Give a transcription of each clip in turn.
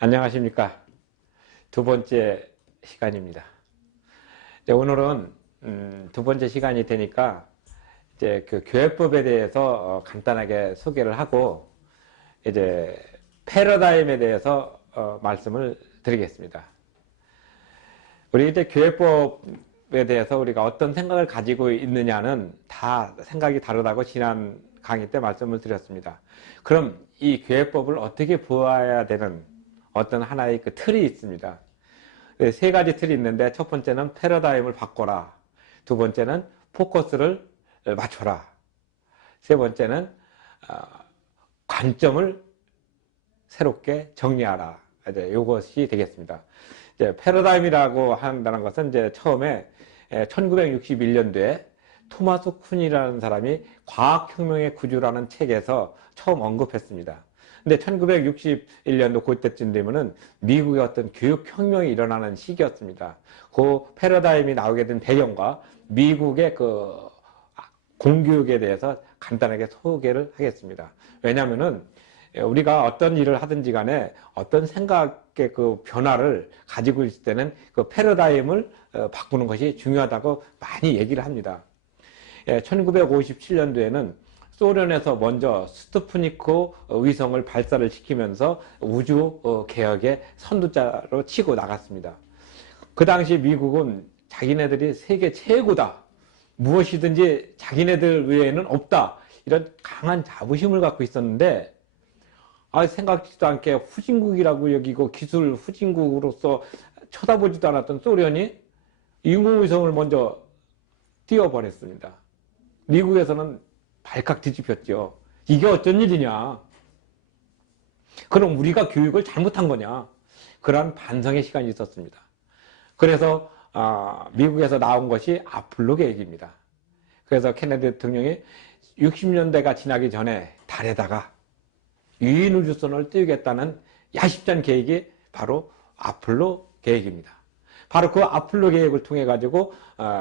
안녕하십니까. 두 번째 시간입니다. 오늘은 두 번째 시간이 되니까 이제 그 교회법에 대해서 간단하게 소개를 하고 이제 패러다임에 대해서 말씀을 드리겠습니다. 우리 이제 교회법에 대해서 우리가 어떤 생각을 가지고 있느냐는 다 생각이 다르다고 지난 강의 때 말씀을 드렸습니다. 그럼 이 교회법을 어떻게 보아야 되는 어떤 하나의 그 틀이 있습니다. 세 가지 틀이 있는데 첫 번째는 패러다임을 바꿔라. 두 번째는 포커스를 맞춰라. 세 번째는 관점을 새롭게 정리하라. 이제 이것이 되겠습니다. 이제 패러다임이라고 한다는 것은 이제 처음에 1961년도에 토마스 쿤이라는 사람이 과학혁명의 구조라는 책에서 처음 언급했습니다. 근데 1961년도 그때쯤 되면은 미국의 어떤 교육혁명이 일어나는 시기였습니다. 그 패러다임이 나오게 된 배경과 미국의 그 공교육에 대해서 간단하게 소개를 하겠습니다. 왜냐면은 우리가 어떤 일을 하든지 간에 어떤 생각의 그 변화를 가지고 있을 때는 그 패러다임을 바꾸는 것이 중요하다고 많이 얘기를 합니다. 1957년도에는 소련에서 먼저 스푸트니크 위성을 발사를 시키면서 우주 개혁의 선두자로 치고 나갔습니다. 그 당시 미국은 자기네들이 세계 최고다. 무엇이든지 자기네들 외에는 없다. 이런 강한 자부심을 갖고 있었는데 생각지도 않게 후진국이라고 여기고 기술 후진국으로서 쳐다보지도 않았던 소련이 인공위성을 먼저 띄워버렸습니다. 미국에서는 발칵 뒤집혔죠. 이게 어쩐 일이냐. 그럼 우리가 교육을 잘못한 거냐. 그런 반성의 시간이 있었습니다. 그래서 미국에서 나온 것이 아폴로 계획입니다. 그래서 케네디 대통령이 60년대가 지나기 전에 달에다가 유인 우주선을 띄우겠다는 야심찬 계획이 바로 아폴로 계획입니다. 바로 그 아폴로 계획을 통해 가지고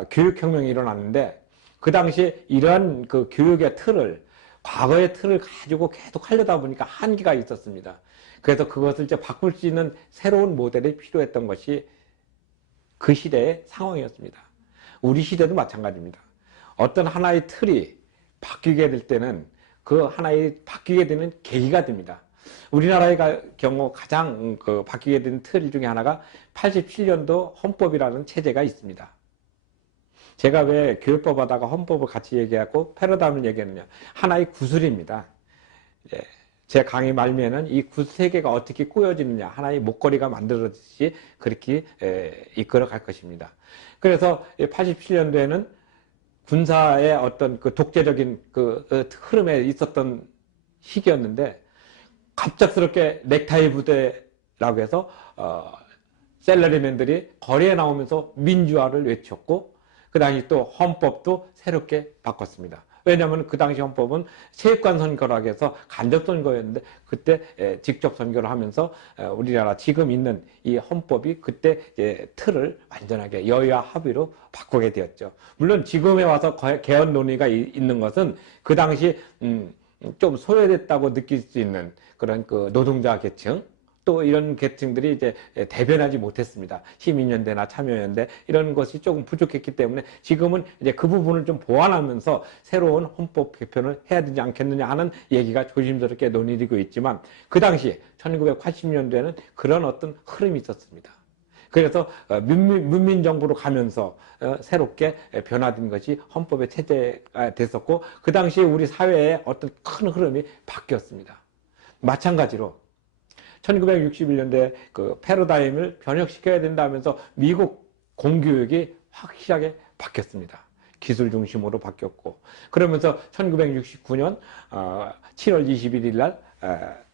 교육혁명이 일어났는데 그 당시에 이러한 그 교육의 틀을, 과거의 틀을 가지고 계속 하려다 보니까 한계가 있었습니다. 그래서 그것을 이제 바꿀 수 있는 새로운 모델이 필요했던 것이 그 시대의 상황이었습니다. 우리 시대도 마찬가지입니다. 어떤 하나의 틀이 바뀌게 될 때는 그 하나의 바뀌게 되는 계기가 됩니다. 우리나라의 경우 가장 그 바뀌게 된 틀 중에 하나가 87년도 헌법이라는 체제가 있습니다. 제가 왜 교육법 하다가 헌법을 같이 얘기하고 패러다임을 얘기하느냐. 하나의 구슬입니다. 제 강의 말미에는 이 구슬 세 개가 어떻게 꼬여지느냐. 하나의 목걸이가 만들어지듯이 그렇게 이끌어 갈 것입니다. 그래서 87년도에는 군사의 어떤 그 독재적인 그 흐름에 있었던 시기였는데 갑작스럽게 넥타이 부대라고 해서 셀러리맨들이 거리에 나오면서 민주화를 외쳤고 그 당시 또 헌법도 새롭게 바꿨습니다. 왜냐하면 그 당시 헌법은 세입관 선거라고 해서 간접 선거였는데 그때 직접 선거를 하면서 우리나라 지금 있는 이 헌법이 그때 틀을 완전하게 여야 합의로 바꾸게 되었죠. 물론 지금에 와서 개헌 논의가 있는 것은 그 당시 좀 소외됐다고 느낄 수 있는 그런 그 노동자 계층 또 이런 계층들이 이제 대변하지 못했습니다. 시민연대나 참여연대 이런 것이 조금 부족했기 때문에 지금은 이제 그 부분을 좀 보완하면서 새로운 헌법 개편을 해야 되지 않겠느냐 하는 얘기가 조심스럽게 논의되고 있지만 그 당시 1980년대에는 그런 어떤 흐름이 있었습니다. 그래서 문민정부로 가면서 새롭게 변화된 것이 헌법의 체제가 됐었고 그 당시에 우리 사회의 어떤 큰 흐름이 바뀌었습니다. 마찬가지로 1961년도에 그 패러다임을 변혁시켜야 된다면서 미국 공교육이 확실하게 바뀌었습니다. 기술 중심으로 바뀌었고 그러면서 1969년 7월 21일 날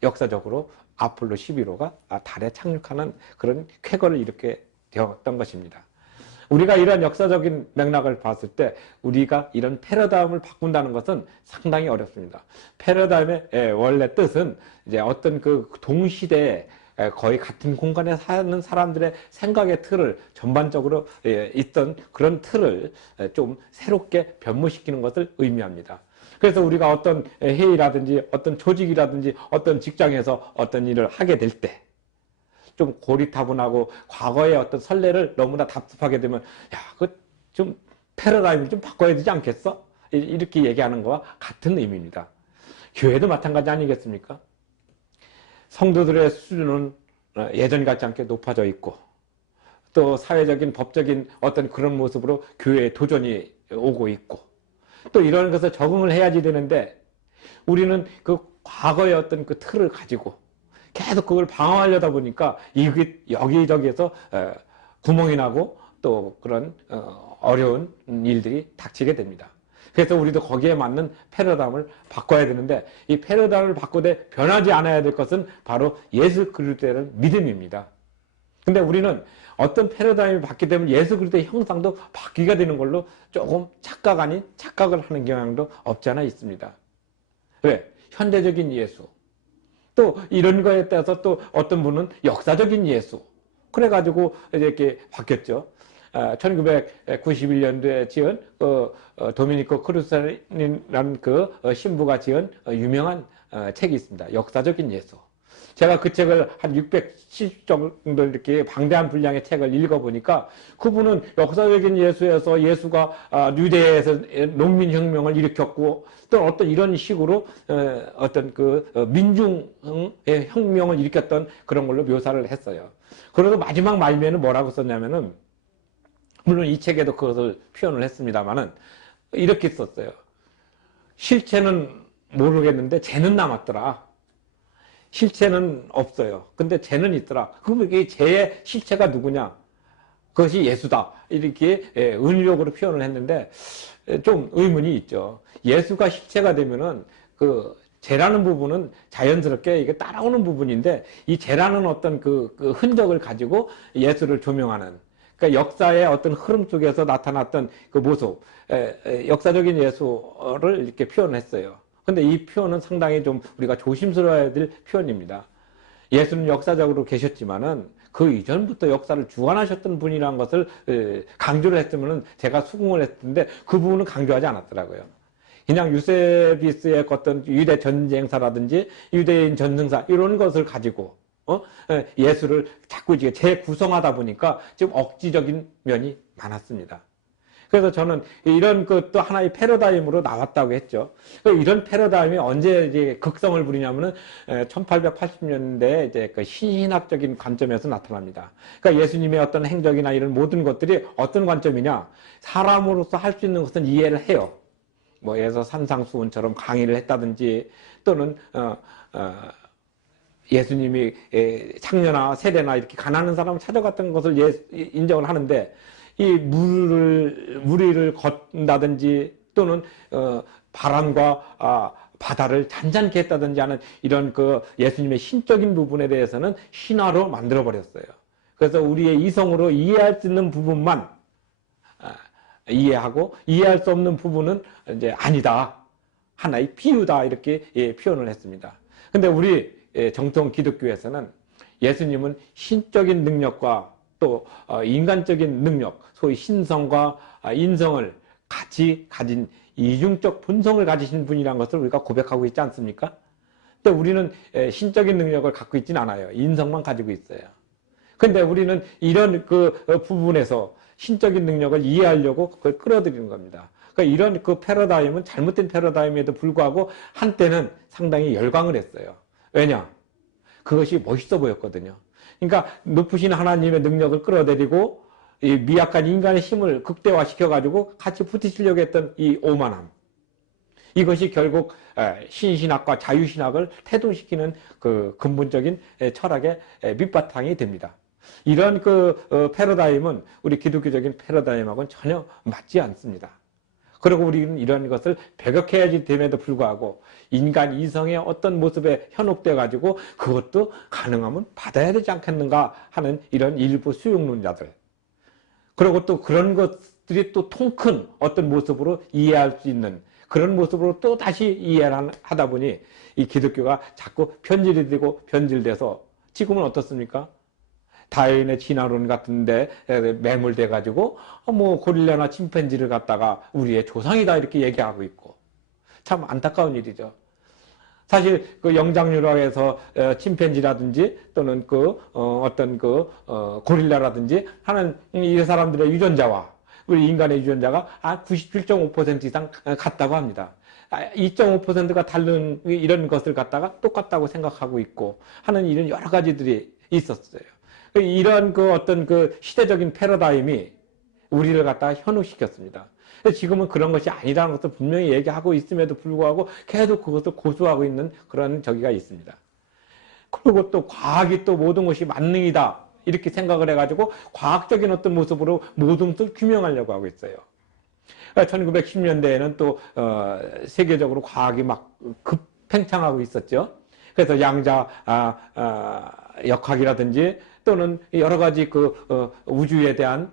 역사적으로 아폴로 11호가 달에 착륙하는 그런 쾌거를 이렇게 되었던 것입니다. 우리가 이런 역사적인 맥락을 봤을 때 우리가 이런 패러다임을 바꾼다는 것은 상당히 어렵습니다. 패러다임의 원래 뜻은 이제 어떤 그 동시대에 거의 같은 공간에 사는 사람들의 생각의 틀을 전반적으로 있던 그런 틀을 좀 새롭게 변모시키는 것을 의미합니다. 그래서 우리가 어떤 회의라든지 어떤 조직이라든지 어떤 직장에서 어떤 일을 하게 될 때 좀 고리타분하고 과거의 어떤 선례를 너무나 답답하게 되면 야, 그 좀 패러다임을 좀 바꿔야 되지 않겠어? 이렇게 얘기하는 거와 같은 의미입니다. 교회도 마찬가지 아니겠습니까? 성도들의 수준은 예전 같지 않게 높아져 있고 또 사회적인 법적인 어떤 그런 모습으로 교회에 도전이 오고 있고 또 이런 것을 적응을 해야지 되는데 우리는 그 과거의 어떤 그 틀을 가지고 계속 그걸 방어하려다 보니까 이게 여기저기에서 구멍이 나고 또 그런 어려운 일들이 닥치게 됩니다. 그래서 우리도 거기에 맞는 패러다임을 바꿔야 되는데 이 패러다임을 바꾸되 변하지 않아야 될 것은 바로 예수 그리스도에 대한 믿음입니다. 근데 우리는 어떤 패러다임이 바뀌게 되면 예수 그리스도의 형상도 바뀌게 되는 걸로 조금 착각 아닌 착각을 하는 경향도 없지 않아 있습니다. 왜? 현대적인 예수. 또 이런 거에 따라서 또 어떤 분은 역사적인 예수. 그래가지고 이렇게 바뀌었죠. 1991년도에 지은 도미니코 크루스라는 그 신부가 지은 유명한 책이 있습니다. 역사적인 예수. 제가 그 책을 한 670 정도 이렇게 방대한 분량의 책을 읽어보니까 그분은 역사적인 예수에서 예수가 유대에서 농민혁명을 일으켰고 또 어떤 이런 식으로 어떤 그 민중의 혁명을 일으켰던 그런 걸로 묘사를 했어요. 그래서 마지막 말미에는 뭐라고 썼냐면은 물론 이 책에도 그것을 표현을 했습니다만은 이렇게 썼어요. 실체는 모르겠는데 죄는 남았더라. 실체는 없어요. 근데 죄는 있더라. 그러면 이 죄의 실체가 누구냐? 그것이 예수다. 이렇게 은유적으로 표현을 했는데 좀 의문이 있죠. 예수가 실체가 되면은 그 죄라는 부분은 자연스럽게 이게 따라오는 부분인데 이 죄라는 어떤 그 흔적을 가지고 예수를 조명하는 그러니까 역사의 어떤 흐름 속에서 나타났던 그 모습, 역사적인 예수를 이렇게 표현했어요. 근데 이 표현은 상당히 좀 우리가 조심스러워야 될 표현입니다. 예수는 역사적으로 계셨지만은 그 이전부터 역사를 주관하셨던 분이라는 것을 강조를 했으면은 제가 수긍을 했는데 그 부분은 강조하지 않았더라고요. 그냥 유세비스의 어떤 유대 전쟁사라든지 유대인 전승사 이런 것을 가지고 예수를 자꾸 이제 재구성하다 보니까 지금 억지적인 면이 많았습니다. 그래서 저는 이런 것도 하나의 패러다임으로 나왔다고 했죠. 이런 패러다임이 언제 이제 극성을 부리냐면은 1880년대에 이제 그 신신학적인 관점에서 나타납니다. 그러니까 예수님의 어떤 행적이나 이런 모든 것들이 어떤 관점이냐? 사람으로서 할 수 있는 것은 이해를 해요. 뭐 예를 들어서 산상수훈처럼 강의를 했다든지 또는 예수님이 창녀나 세례나 이렇게 가난한 사람을 찾아갔던 것을 인정을 하는데 이 무리를 걷는다든지 또는 바람과 바다를 잔잔케 했다든지 하는 이런 그 예수님의 신적인 부분에 대해서는 신화로 만들어 버렸어요. 그래서 우리의 이성으로 이해할 수 있는 부분만 이해하고 이해할 수 없는 부분은 이제 아니다. 하나의 비유다 이렇게 표현을 했습니다. 근데 우리 정통 기독교에서는 예수님은 신적인 능력과 또 인간적인 능력, 소위 신성과 인성을 같이 가진 이중적 본성을 가지신 분이라는 것을 우리가 고백하고 있지 않습니까? 근데 우리는 신적인 능력을 갖고 있지는 않아요. 인성만 가지고 있어요. 근데 우리는 이런 그 부분에서 신적인 능력을 이해하려고 그걸 끌어들이는 겁니다. 그러니까 이런 그 패러다임은 잘못된 패러다임에도 불구하고 한때는 상당히 열광을 했어요. 왜냐? 그것이 멋있어 보였거든요. 그러니까 높으신 하나님의 능력을 끌어들이고 이 미약한 인간의 힘을 극대화시켜가지고 같이 부딪히려고 했던 이 오만함. 이것이 결국 신신학과 자유신학을 태동시키는 그 근본적인 철학의 밑바탕이 됩니다. 이런 그 패러다임은 우리 기독교적인 패러다임하고는 전혀 맞지 않습니다. 그리고 우리는 이런 것을 배격해야지 됨에도 불구하고 인간 이성의 어떤 모습에 현혹돼 가지고 그것도 가능하면 받아야 되지 않겠는가 하는 이런 일부 수용론자들. 그리고 또 그런 것들이 또 통큰 어떤 모습으로 이해할 수 있는 그런 모습으로 또 다시 이해를 하다 보니 이 기독교가 자꾸 편질이 되고 변질돼서 지금은 어떻습니까? 다윈의 진화론 같은데 매몰돼 가지고 뭐 고릴라나 침팬지를 갖다가 우리의 조상이다 이렇게 얘기하고 있고 참 안타까운 일이죠. 사실 그 영장류락에서 침팬지라든지 또는 어떤 고릴라라든지 하는 이 사람들의 유전자와 우리 인간의 유전자가 97.5% 이상 같다고 합니다. 2.5%가 다른 이런 것을 갖다가 똑같다고 생각하고 있고 하는 이런 여러 가지들이 있었어요. 이런 어떤 시대적인 패러다임이 우리를 갖다가 현혹시켰습니다. 지금은 그런 것이 아니라는 것을 분명히 얘기하고 있음에도 불구하고 계속 그것을 고수하고 있는 그런 저기가 있습니다. 그리고 또 과학이 또 모든 것이 만능이다 이렇게 생각을 해가지고 과학적인 어떤 모습으로 모든 것을 규명하려고 하고 있어요. 1910년대에는 또 세계적으로 과학이 막 급팽창하고 있었죠. 그래서 양자 역학이라든지 또는 여러 가지 우주에 대한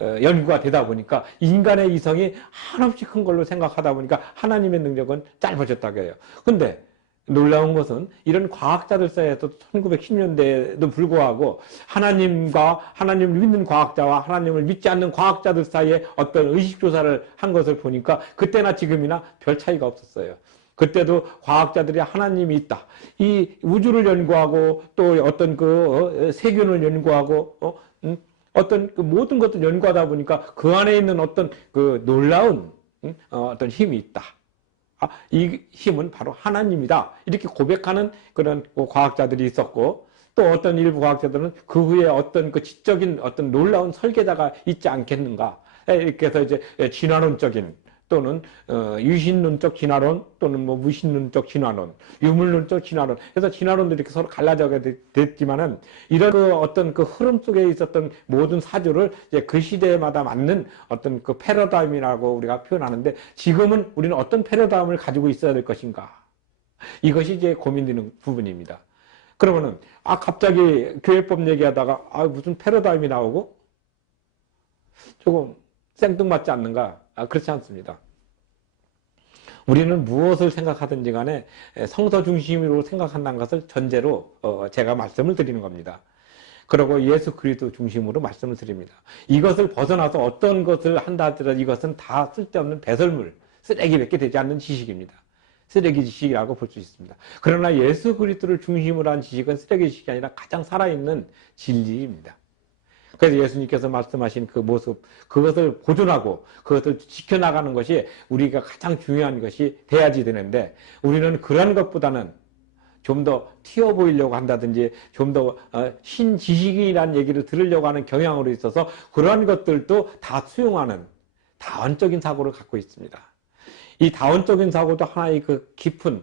연구가 되다 보니까 인간의 이성이 한없이 큰 걸로 생각하다 보니까 하나님의 능력은 짧아졌다고 해요. 근데 놀라운 것은 이런 과학자들 사이에서 1910년대에도 불구하고 하나님을 믿는 과학자와 하나님을 믿지 않는 과학자들 사이에 어떤 의식조사를 한 것을 보니까 그때나 지금이나 별 차이가 없었어요. 그때도 과학자들이 하나님이 있다. 이 우주를 연구하고 또 어떤 세균을 연구하고 어떤 모든 것들 연구하다 보니까 그 안에 있는 어떤 놀라운 어떤 힘이 있다. 이 힘은 바로 하나님이다. 이렇게 고백하는 그런 과학자들이 있었고 또 어떤 일부 과학자들은 그 후에 어떤 지적인 어떤 놀라운 설계자가 있지 않겠는가. 이렇게 해서 이제 진화론적인 또는 유신론적 진화론 또는 뭐 무신론적 진화론, 유물론적 진화론. 그래서 진화론들이 이렇게 서로 갈라져게 됐지만은 이런 어떤 흐름 속에 있었던 모든 사주를 이제 그 시대마다 맞는 어떤 패러다임이라고 우리가 표현하는데 지금은 우리는 어떤 패러다임을 가지고 있어야 될 것인가? 이것이 이제 고민되는 부분입니다. 그러면은 갑자기 교회법 얘기하다가 무슨 패러다임이 나오고 조금 생뚱맞지 않는가? 그렇지 않습니다. 우리는 무엇을 생각하든지 간에 성서 중심으로 생각한다는 것을 전제로 제가 말씀을 드리는 겁니다. 그리고 예수 그리스도 중심으로 말씀을 드립니다. 이것을 벗어나서 어떤 것을 한다 하더라도 이것은 다 쓸데없는 배설물, 쓰레기밖에 되지 않는 지식입니다. 쓰레기 지식이라고 볼 수 있습니다. 그러나 예수 그리스도를 중심으로 한 지식은 쓰레기 지식이 아니라 가장 살아있는 진리입니다. 그래서 예수님께서 말씀하신 그 모습, 그것을 보존하고 그것을 지켜나가는 것이 우리가 가장 중요한 것이 돼야지 되는데 우리는 그런 것보다는 좀 더 튀어 보이려고 한다든지 좀 더 신지식이라는 얘기를 들으려고 하는 경향으로 있어서 그런 것들도 다 수용하는 다원적인 사고를 갖고 있습니다. 이 다원적인 사고도 하나의 깊은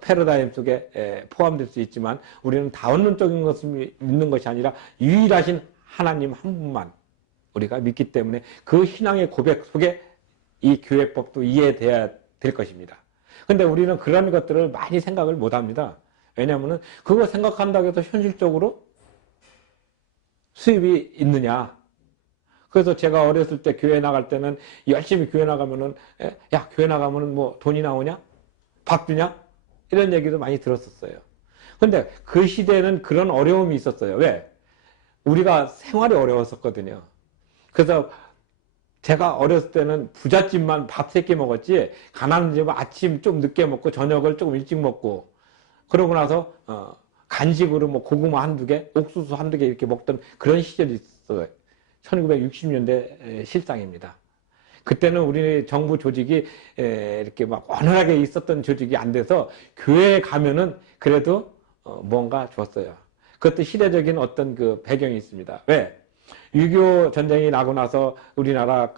패러다임 속에 포함될 수 있지만 우리는 다원론적인 것을 믿는 것이 아니라 유일하신 하나님 한 분만 우리가 믿기 때문에 그 신앙의 고백 속에 이 교회법도 이해돼야 될 것입니다. 근데 우리는 그런 것들을 많이 생각을 못 합니다. 왜냐하면 그거 생각한다고 해서 현실적으로 수입이 있느냐. 그래서 제가 어렸을 때 교회 나갈 때는 열심히 교회 나가면은 야, 교회 나가면은 뭐 돈이 나오냐? 밥 주냐? 이런 얘기도 많이 들었었어요. 근데 그 시대에는 그런 어려움이 있었어요. 왜? 우리가 생활이 어려웠었거든요. 그래서 제가 어렸을 때는 부잣집만 밥 3끼 먹었지 가난한 집은 아침 좀 늦게 먹고 저녁을 조금 일찍 먹고 그러고 나서 간식으로 뭐 고구마 한두 개, 옥수수 한두 개 이렇게 먹던 그런 시절이 있었어요. 1960년대 실상입니다. 그때는 우리 정부 조직이 이렇게 막 원활하게 있었던 조직이 안 돼서 교회에 가면은 그래도 뭔가 줬어요. 그것도 시대적인 어떤 배경이 있습니다. 왜? 6.25 전쟁이 나고 나서 우리나라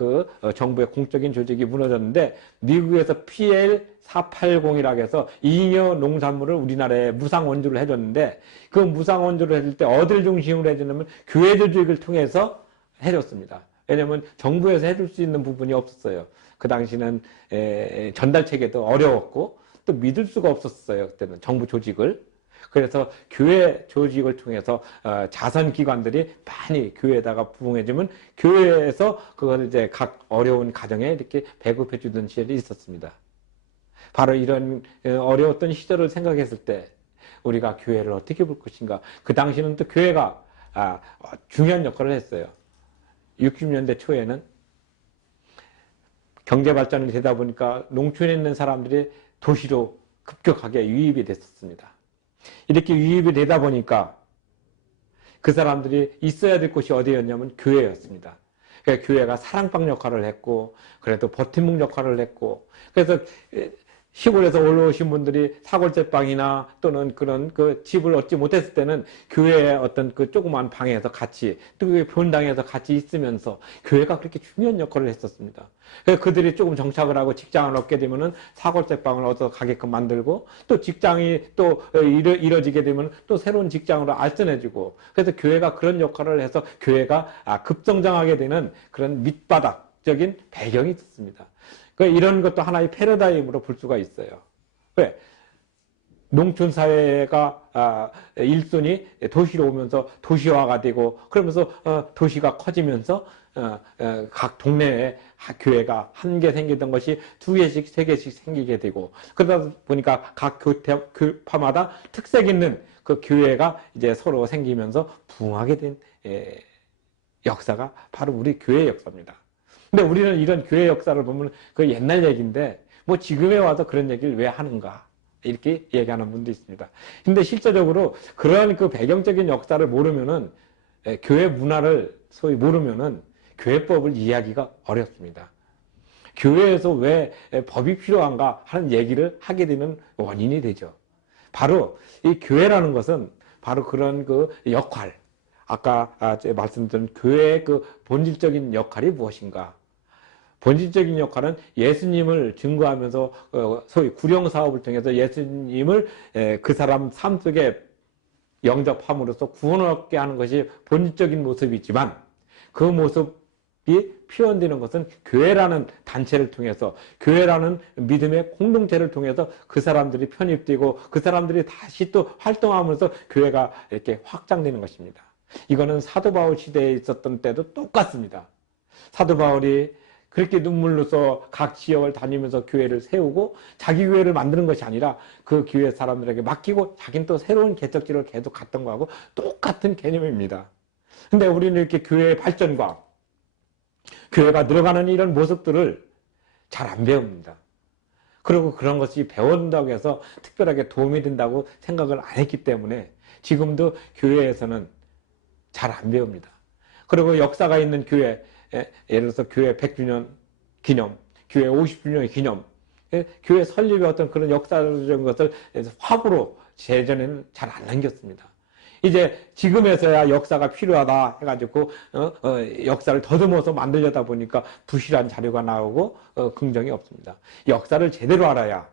정부의 공적인 조직이 무너졌는데 미국에서 PL480이라고 해서 잉여 농산물을 우리나라에 무상 원조를 해줬는데 그 무상 원조를 해줄 때 어디를 중심으로 해주냐면 교회 조직을 통해서 해줬습니다. 왜냐하면 정부에서 해줄 수 있는 부분이 없었어요. 그 당시는 전달 체계도 어려웠고 또 믿을 수가 없었어요. 그때는 정부 조직을. 그래서 교회 조직을 통해서 자선기관들이 많이 교회에다가 부응해주면 교회에서 그걸 이제 각 어려운 가정에 이렇게 배급해 주던 시절이 있었습니다. 바로 이런 어려웠던 시절을 생각했을 때 우리가 교회를 어떻게 볼 것인가. 그 당시는 또 교회가 중요한 역할을 했어요. 60년대 초에는 경제 발전이 되다 보니까 농촌에 있는 사람들이 도시로 급격하게 유입이 됐었습니다. 이렇게 유입이 되다 보니까 그 사람들이 있어야 될 곳이 어디였냐면 교회였습니다. 그러니까 교회가 사랑방 역할을 했고, 그래도 버팀목 역할을 했고, 그래서 시골에서 올라오신 분들이 사골제빵이나 또는 그런 그 집을 얻지 못했을 때는 교회의 어떤 그 조그만 방에서 같이, 또 그 본당에서 같이 있으면서 교회가 그렇게 중요한 역할을 했었습니다. 그래서 그들이 조금 정착을 하고 직장을 얻게 되면은 사골제빵을 얻어 가게끔 만들고, 또 직장이 또 이뤄지게 되면 또 새로운 직장으로 알선해주고, 그래서 교회가 그런 역할을 해서 교회가 급성장하게 되는 그런 밑바닥적인 배경이 있었습니다. 이런 것도 하나의 패러다임으로 볼 수가 있어요. 왜? 농촌 사회가 일손이 도시로 오면서 도시화가 되고, 그러면서 도시가 커지면서 각 동네에 교회가 한 개 생기던 것이 두 개씩, 세 개씩 생기게 되고, 그러다 보니까 각 교파마다 특색 있는 그 교회가 이제 서로 생기면서 부흥하게 된 역사가 바로 우리 교회 역사입니다. 근데 우리는 이런 교회 역사를 보면 그 옛날 얘기인데 뭐 지금에 와서 그런 얘기를 왜 하는가 이렇게 얘기하는 분도 있습니다. 근데 실제적으로 그런 그 배경적인 역사를 모르면은 교회 문화를 소위 모르면은 교회법을 이해하기가 어렵습니다. 교회에서 왜 법이 필요한가 하는 얘기를 하게 되는 원인이 되죠. 바로 이 교회라는 것은 바로 그런 그 역할, 아까 말씀드린 교회의 그 본질적인 역할이 무엇인가? 본질적인 역할은 예수님을 증거하면서 소위 구령사업을 통해서 예수님을 그 사람 삶 속에 영접함으로써 구원을 얻게 하는 것이 본질적인 모습이지만, 그 모습이 표현되는 것은 교회라는 단체를 통해서, 교회라는 믿음의 공동체를 통해서 그 사람들이 편입되고 그 사람들이 다시 또 활동하면서 교회가 이렇게 확장되는 것입니다. 이거는 사도 바울 시대에 있었던 때도 똑같습니다. 사도 바울이 그렇게 눈물로써 각 지역을 다니면서 교회를 세우고 자기 교회를 만드는 것이 아니라 그 교회 사람들에게 맡기고 자기는 또 새로운 개척지를 계속 갔던 거하고 똑같은 개념입니다. 근데 우리는 이렇게 교회의 발전과 교회가 늘어가는 이런 모습들을 잘 안 배웁니다. 그리고 그런 것이 배운다고 해서 특별하게 도움이 된다고 생각을 안 했기 때문에 지금도 교회에서는 잘 안 배웁니다. 그리고 역사가 있는 교회, 예를 들어서 교회 100주년 기념, 교회 50주년 기념, 교회 설립의 어떤 그런 역사적인 것을 화보로 예전에는 잘 안 남겼습니다. 이제 지금에서야 역사가 필요하다 해가지고 역사를 더듬어서 만들려다 보니까 부실한 자료가 나오고 긍정이 없습니다. 역사를 제대로 알아야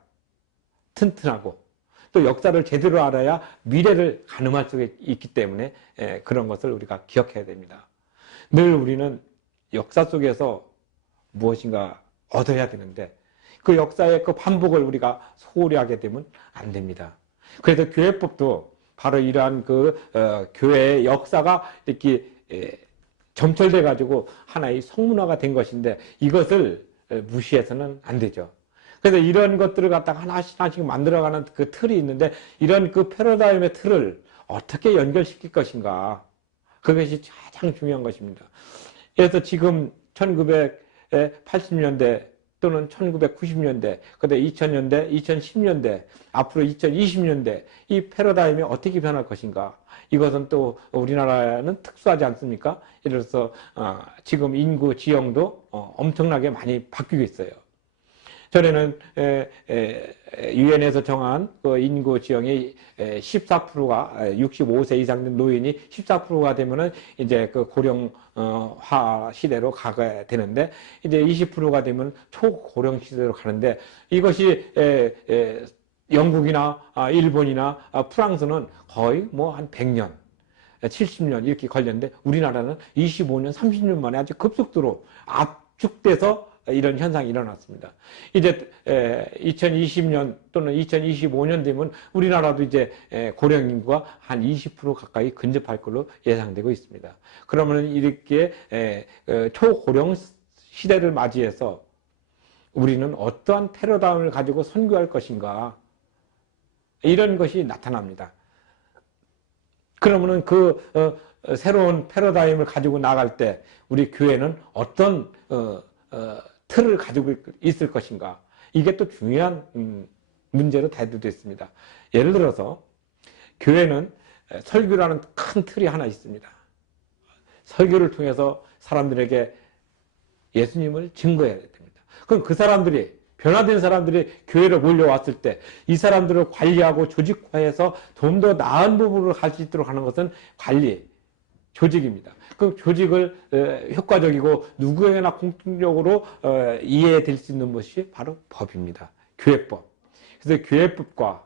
튼튼하고, 또 역사를 제대로 알아야 미래를 가늠할 수 있기 때문에 그런 것을 우리가 기억해야 됩니다. 늘 우리는 역사 속에서 무엇인가 얻어야 되는데 그 역사의 그 반복을 우리가 소홀히 하게 되면 안 됩니다. 그래서 교회법도 바로 이러한 그 교회의 역사가 이렇게 점철돼 가지고 하나의 성문화가 된 것인데 이것을 무시해서는 안 되죠. 그래서 이런 것들을 갖다가 하나씩 만들어가는 그 틀이 있는데, 이런 그 패러다임의 틀을 어떻게 연결시킬 것인가, 그것이 가장 중요한 것입니다. 그래서 지금 1980년대 또는 1990년대, 그다음에 2000년대, 2010년대, 앞으로 2020년대 이 패러다임이 어떻게 변할 것인가? 이것은 또 우리나라는 특수하지 않습니까? 예를 들어서 지금 인구 지형도 엄청나게 많이 바뀌고 있어요. 전에는 유엔에서 정한 그 인구 지형이 14%가 65세 이상 된 노인이 14%가 되면은 이제 그 고령화 시대로 가게 되는데, 이제 20%가 되면 초고령 시대로 가는데, 이것이 영국이나 일본이나 프랑스는 거의 뭐 한 100년 70년 이렇게 걸렸는데, 우리나라는 25년 30년 만에 아주 급속도로 압축돼서 이런 현상이 일어났습니다. 이제 2020년 또는 2025년 되면 우리나라도 이제 고령 인구가 한 20% 가까이 근접할 걸로 예상되고 있습니다. 그러면 이렇게 초고령 시대를 맞이해서 우리는 어떠한 패러다임을 가지고 선교할 것인가, 이런 것이 나타납니다. 그러면은 그 새로운 패러다임을 가지고 나갈 때 우리 교회는 어떤 틀을 가지고 있을 것인가, 이게 또 중요한 문제로 대두되어 있습니다. 예를 들어서 교회는 설교라는 큰 틀이 하나 있습니다. 설교를 통해서 사람들에게 예수님을 증거해야 됩니다. 그럼 그 사람들이, 변화된 사람들이 교회로 몰려왔을 때 이 사람들을 관리하고 조직화해서 좀 더 나은 부분으로 갈 수 있도록 하는 것은 관리, 조직입니다. 그 조직을 효과적이고 누구에게나 공통적으로 이해될 수 있는 것이 바로 법입니다. 교회법. 그래서 교회법과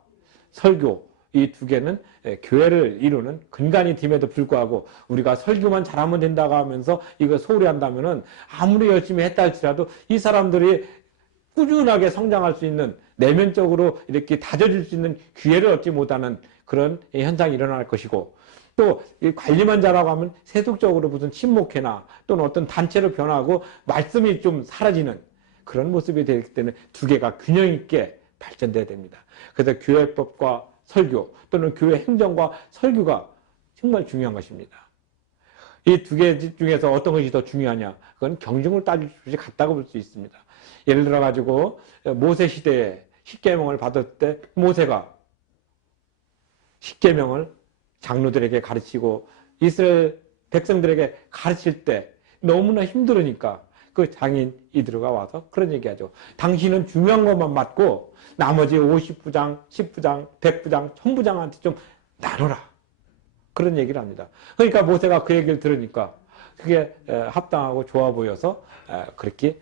설교, 이 두 개는 교회를 이루는 근간이 됨에도 불구하고 우리가 설교만 잘하면 된다고 하면서 이거 소홀히 한다면은 아무리 열심히 했다 할지라도 이 사람들이 꾸준하게 성장할 수 있는, 내면적으로 이렇게 다져질 수 있는 기회를 얻지 못하는 그런 현상이 일어날 것이고, 또 관리만 잘하고 하면 세속적으로 무슨 친목회나 또는 어떤 단체로 변하고 말씀이 좀 사라지는 그런 모습이 되기 때문에 두 개가 균형 있게 발전돼야 됩니다. 그래서 교회법과 설교 또는 교회 행정과 설교가 정말 중요한 것입니다. 이 두 개 중에서 어떤 것이 더 중요하냐? 그건 경중을 따질 수 없이 같다고 볼 수 있습니다. 예를 들어 가지고 모세 시대에 십계명을 받을 때 모세가 십계명을 장로들에게 가르치고 이스라엘 백성들에게 가르칠 때 너무나 힘들으니까 그 장인 이드로가 와서 그런 얘기하죠. 당신은 중요한 것만 맡고 나머지 50부장, 10부장, 100부장, 1000부장한테 좀 나눠라. 그런 얘기를 합니다. 그러니까 모세가 그 얘기를 들으니까 그게 합당하고 좋아 보여서 그렇게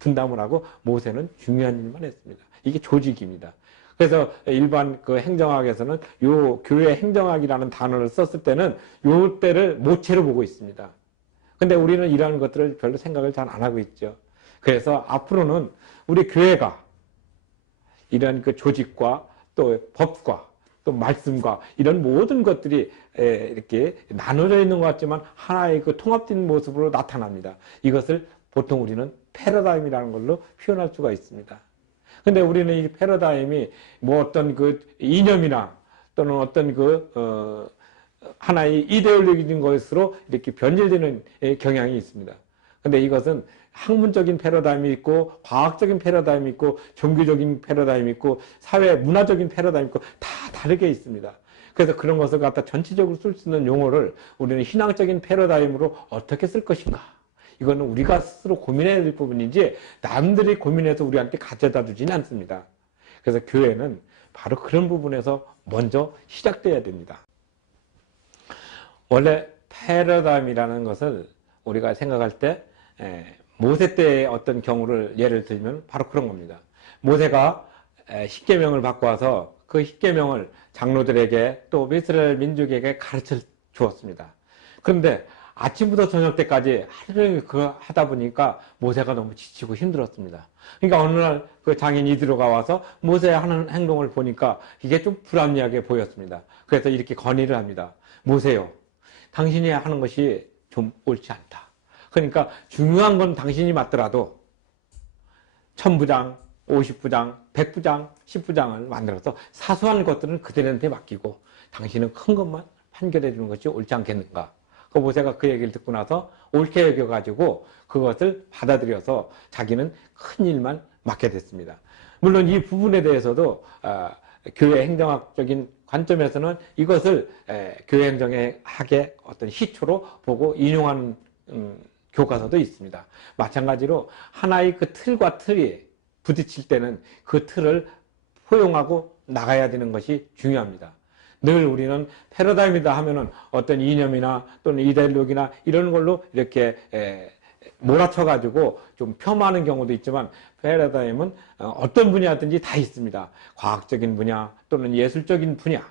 분담을 하고 모세는 중요한 일만 했습니다. 이게 조직입니다. 그래서 일반 그 행정학에서는 요 교회 행정학이라는 단어를 썼을 때는 요 때를 모체로 보고 있습니다. 근데 우리는 이러한 것들을 별로 생각을 잘 안 하고 있죠. 그래서 앞으로는 우리 교회가 이런 그 조직과 또 법과 또 말씀과 이런 모든 것들이 이렇게 나눠져 있는 것 같지만 하나의 그 통합된 모습으로 나타납니다. 이것을 보통 우리는 패러다임이라는 걸로 표현할 수가 있습니다. 근데 우리는 이 패러다임이 뭐 어떤 그 이념이나 또는 어떤 그 하나의 이데올로기적인 것으로 이렇게 변질되는 경향이 있습니다. 근데 이것은 학문적인 패러다임이 있고 과학적인 패러다임이 있고 종교적인 패러다임이 있고 사회 문화적인 패러다임이 있고 다 다르게 있습니다. 그래서 그런 것을 갖다 전체적으로 쓸 수 있는 용어를 우리는 신앙적인 패러다임으로 어떻게 쓸 것인가, 이거는 우리가 스스로 고민해야 될 부분이지 남들이 고민해서 우리한테 가져다 주지는 않습니다. 그래서 교회는 바로 그런 부분에서 먼저 시작돼야 됩니다. 원래 패러다임이라는 것을 우리가 생각할 때 모세 때의 어떤 경우를 예를 들면 바로 그런 겁니다. 모세가 십계명을 받고 와서 그 십계명을 장로들에게 또 이스라엘 민족에게 가르쳐 주었습니다. 그런데 아침부터 저녁 때까지 하루 종일 그거 하다 보니까 모세가 너무 지치고 힘들었습니다. 그러니까 어느 날 그 장인 이드로가 와서 모세 하는 행동을 보니까 이게 좀 불합리하게 보였습니다. 그래서 이렇게 건의를 합니다. 모세요, 당신이 하는 것이 좀 옳지 않다. 그러니까 중요한 건 당신이 맡더라도 1000부장, 50부장, 100부장, 10부장을 만들어서 사소한 것들은 그들한테 맡기고 당신은 큰 것만 판결해 주는 것이 옳지 않겠는가. 그 모세가 그 얘기를 듣고 나서 옳게 여겨가지고 그것을 받아들여서 자기는 큰 일만 맡게 됐습니다. 물론 이 부분에 대해서도 교회 행정학적인 관점에서는 이것을 교회 행정학의 어떤 시초로 보고 인용하는 교과서도 있습니다. 마찬가지로 하나의 그 틀과 틀이 부딪힐 때는 그 틀을 포용하고 나가야 되는 것이 중요합니다. 늘 우리는 패러다임이다 하면은 어떤 이념이나 또는 이데올로기나 이런 걸로 이렇게 몰아쳐가지고 좀 폄하하는 경우도 있지만 패러다임은 어떤 분야든지 다 있습니다. 과학적인 분야 또는 예술적인 분야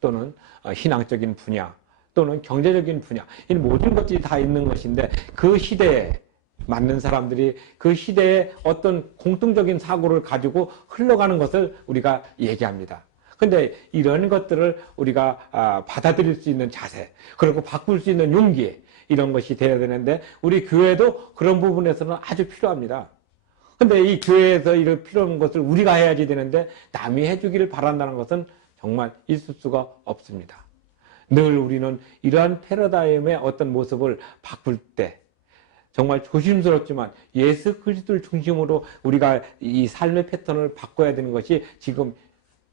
또는 신앙적인 분야 또는 경제적인 분야, 이 모든 것들이 다 있는 것인데 그 시대에 맞는 사람들이 그 시대에 어떤 공통적인 사고를 가지고 흘러가는 것을 우리가 얘기합니다. 근데 이런 것들을 우리가 받아들일 수 있는 자세, 그리고 바꿀 수 있는 용기, 이런 것이 돼야 되는데 우리 교회도 그런 부분에서는 아주 필요합니다. 근데 이 교회에서 이런 필요한 것을 우리가 해야지 되는데 남이 해주기를 바란다는 것은 정말 있을 수가 없습니다. 늘 우리는 이러한 패러다임의 어떤 모습을 바꿀 때 정말 조심스럽지만 예수 그리스도를 중심으로 우리가 이 삶의 패턴을 바꿔야 되는 것이 지금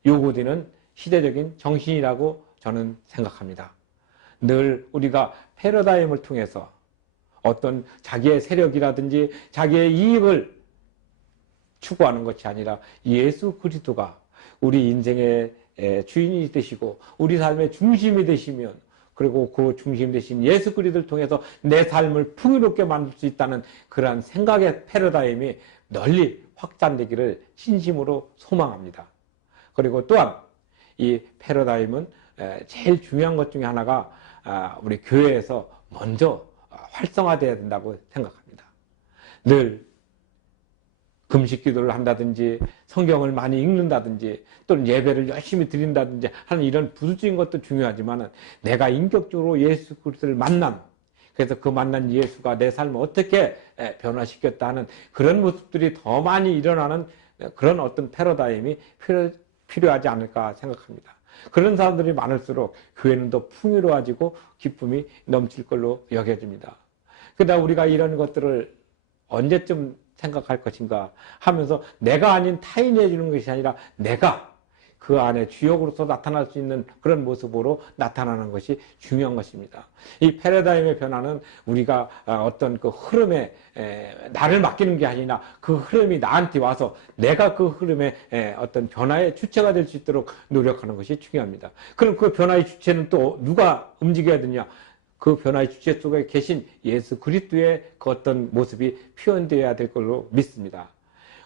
요구되는 시대적인 정신이라고 저는 생각합니다. 늘 우리가 패러다임을 통해서 어떤 자기의 세력이라든지 자기의 이익을 추구하는 것이 아니라 예수 그리스도가 우리 인생의 주인이 되시고 우리 삶의 중심이 되시면, 그리고 그 중심 되신 예수 그리스도를 통해서 내 삶을 풍요롭게 만들 수 있다는 그러한 생각의 패러다임이 널리 확산되기를 진심으로 소망합니다. 그리고 또한 이 패러다임은 제일 중요한 것 중에 하나가 우리 교회에서 먼저 활성화되어야 된다고 생각합니다. 늘 금식 기도를 한다든지 성경을 많이 읽는다든지 또는 예배를 열심히 드린다든지 하는 이런 부수적인 것도 중요하지만 내가 인격적으로 예수 그리스도를 만난, 그래서 그 만난 예수가 내 삶을 어떻게 변화시켰다 하는 그런 모습들이 더 많이 일어나는 그런 어떤 패러다임이 필요하지 않을까 생각합니다. 그런 사람들이 많을수록 교회는 더 풍요로워지고 기쁨이 넘칠 걸로 여겨집니다. 그러다 우리가 이런 것들을 언제쯤 생각할 것인가 하면서 내가 아닌 타인이 해주는 것이 아니라 내가 그 안에 주역으로서 나타날 수 있는 그런 모습으로 나타나는 것이 중요한 것입니다. 이 패러다임의 변화는 우리가 어떤 그 흐름에 나를 맡기는 게 아니라 그 흐름이 나한테 와서 내가 그 흐름의 어떤 변화의 주체가 될 수 있도록 노력하는 것이 중요합니다. 그럼 그 변화의 주체는 또 누가 움직여야 되냐? 그 변화의 주체 속에 계신 예수 그리스도의 그 어떤 모습이 표현되어야 될 걸로 믿습니다.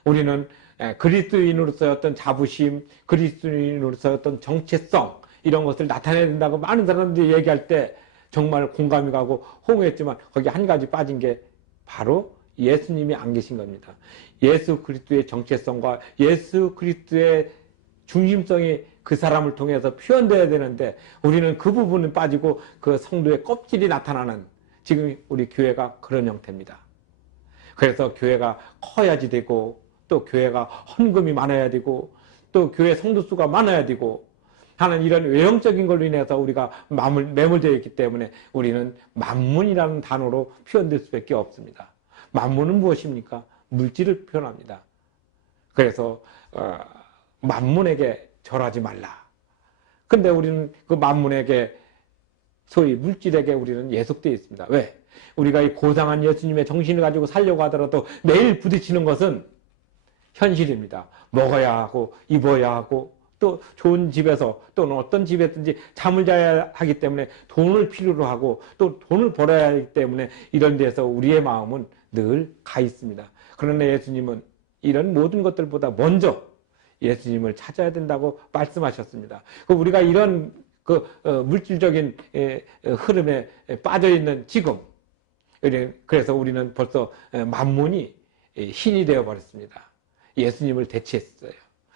우리는 그리스도인으로서의 어떤 자부심, 그리스도인으로서의 어떤 정체성, 이런 것을 나타내야 된다고 많은 사람들이 얘기할 때 정말 공감이 가고 호응했지만 거기 한 가지 빠진 게 바로 예수님이 안 계신 겁니다. 예수 그리스도의 정체성과 예수 그리스도의 중심성이 그 사람을 통해서 표현되어야 되는데 우리는 그 부분은 빠지고 그 성도의 껍질이 나타나는 지금 우리 교회가 그런 형태입니다. 그래서 교회가 커야지 되고 또 교회가 헌금이 많아야 되고 또 교회 성도 수가 많아야 되고 하는 이런 외형적인 걸로 인해서 우리가 매몰되어 있기 때문에 우리는 만문이라는 단어로 표현될 수밖에 없습니다. 만문은 무엇입니까? 물질을 표현합니다. 그래서 만문에게 절하지 말라. 근데 우리는 그 만문에게, 소위 물질에게 우리는 예속되어 있습니다. 왜? 우리가 이 고상한 예수님의 정신을 가지고 살려고 하더라도 매일 부딪히는 것은 현실입니다. 먹어야 하고 입어야 하고 또 좋은 집에서 또는 어떤 집에든지 잠을 자야 하기 때문에 돈을 필요로 하고 또 돈을 벌어야 하기 때문에 이런 데서 우리의 마음은 늘 가 있습니다. 그러나 예수님은 이런 모든 것들보다 먼저 예수님을 찾아야 된다고 말씀하셨습니다. 우리가 이런 물질적인 흐름에 빠져 있는 지금, 그래서 우리는 벌써 만문이 신이 되어 버렸습니다. 예수님을 대체했어요.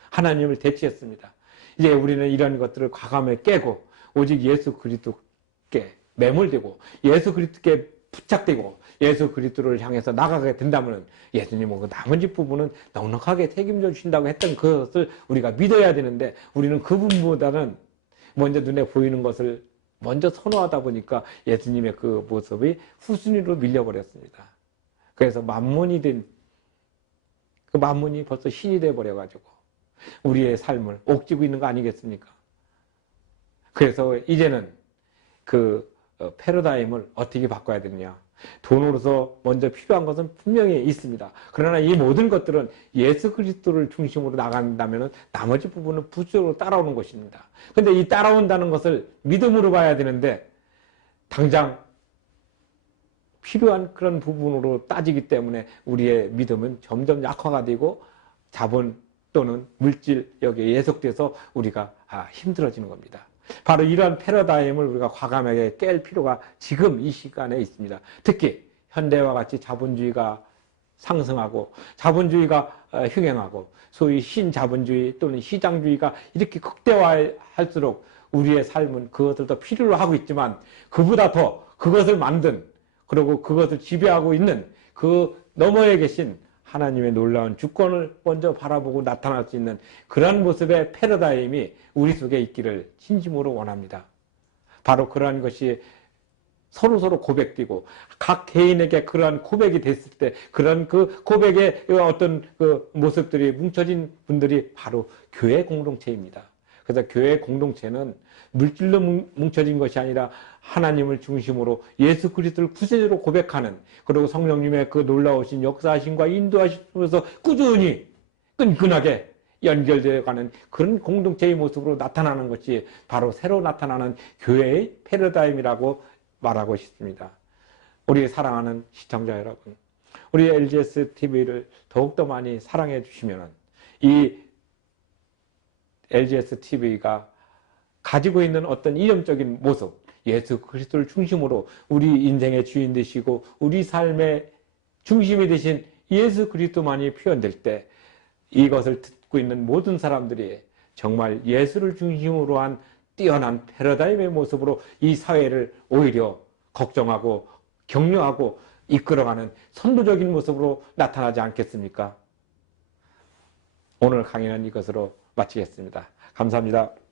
하나님을 대체했습니다. 이제 우리는 이런 것들을 과감하게 깨고 오직 예수 그리스도께 매몰되고 예수 그리스도께 부착되고 예수 그리스도를 향해서 나가게 된다면 예수님은 그 나머지 부분은 넉넉하게 책임져 주신다고 했던 그것을 우리가 믿어야 되는데 우리는 그 부분보다는 먼저 눈에 보이는 것을 먼저 선호하다 보니까 예수님의 그 모습이 후순위로 밀려버렸습니다. 그래서 만문이 된 그 만문이 벌써 신이 돼버려가지고 우리의 삶을 옥죄고 있는 거 아니겠습니까? 그래서 이제는 그 패러다임을 어떻게 바꿔야 되느냐? 돈으로서 먼저 필요한 것은 분명히 있습니다. 그러나 이 모든 것들은 예수 그리스도를 중심으로 나간다면 나머지 부분은 부수적으로 따라오는 것입니다. 근데 이 따라온다는 것을 믿음으로 봐야 되는데 당장 필요한 그런 부분으로 따지기 때문에 우리의 믿음은 점점 약화가 되고 자본 또는 물질 여기에 예속돼서 우리가 힘들어지는 겁니다. 바로 이러한 패러다임을 우리가 과감하게 깰 필요가 지금 이 시간에 있습니다. 특히 현대와 같이 자본주의가 상승하고 자본주의가 흥행하고 소위 신자본주의 또는 시장주의가 이렇게 극대화할수록 우리의 삶은 그것을 더 필요로 하고 있지만 그보다 더 그것을 만든 그리고 그것을 지배하고 있는 그 너머에 계신 하나님의 놀라운 주권을 먼저 바라보고 나타날 수 있는 그런 모습의 패러다임이 우리 속에 있기를 진심으로 원합니다. 바로 그러한 것이 서로서로 고백되고 각 개인에게 그러한 고백이 됐을 때 그런 그 고백의 어떤 그 모습들이 뭉쳐진 분들이 바로 교회 공동체입니다. 그래서 교회 공동체는 물질로 뭉쳐진 것이 아니라 하나님을 중심으로 예수 그리스도를 구세주로 고백하는, 그리고 성령님의 그 놀라우신 역사하심과 인도하심에서 꾸준히 끈끈하게 연결되어 가는 그런 공동체의 모습으로 나타나는 것이 바로 새로 나타나는 교회의 패러다임이라고 말하고 싶습니다. 우리 사랑하는 시청자 여러분, 우리 LGS TV를 더욱더 많이 사랑해 주시면 이 LGS TV가 가지고 있는 어떤 이념적인 모습, 예수 그리스도를 중심으로 우리 인생의 주인 되시고 우리 삶의 중심이 되신 예수 그리스도만이 표현될 때 이것을 듣고 있는 모든 사람들이 정말 예수를 중심으로 한 뛰어난 패러다임의 모습으로 이 사회를 오히려 걱정하고 격려하고 이끌어가는 선도적인 모습으로 나타나지 않겠습니까? 오늘 강의는 이것으로 마치겠습니다. 감사합니다.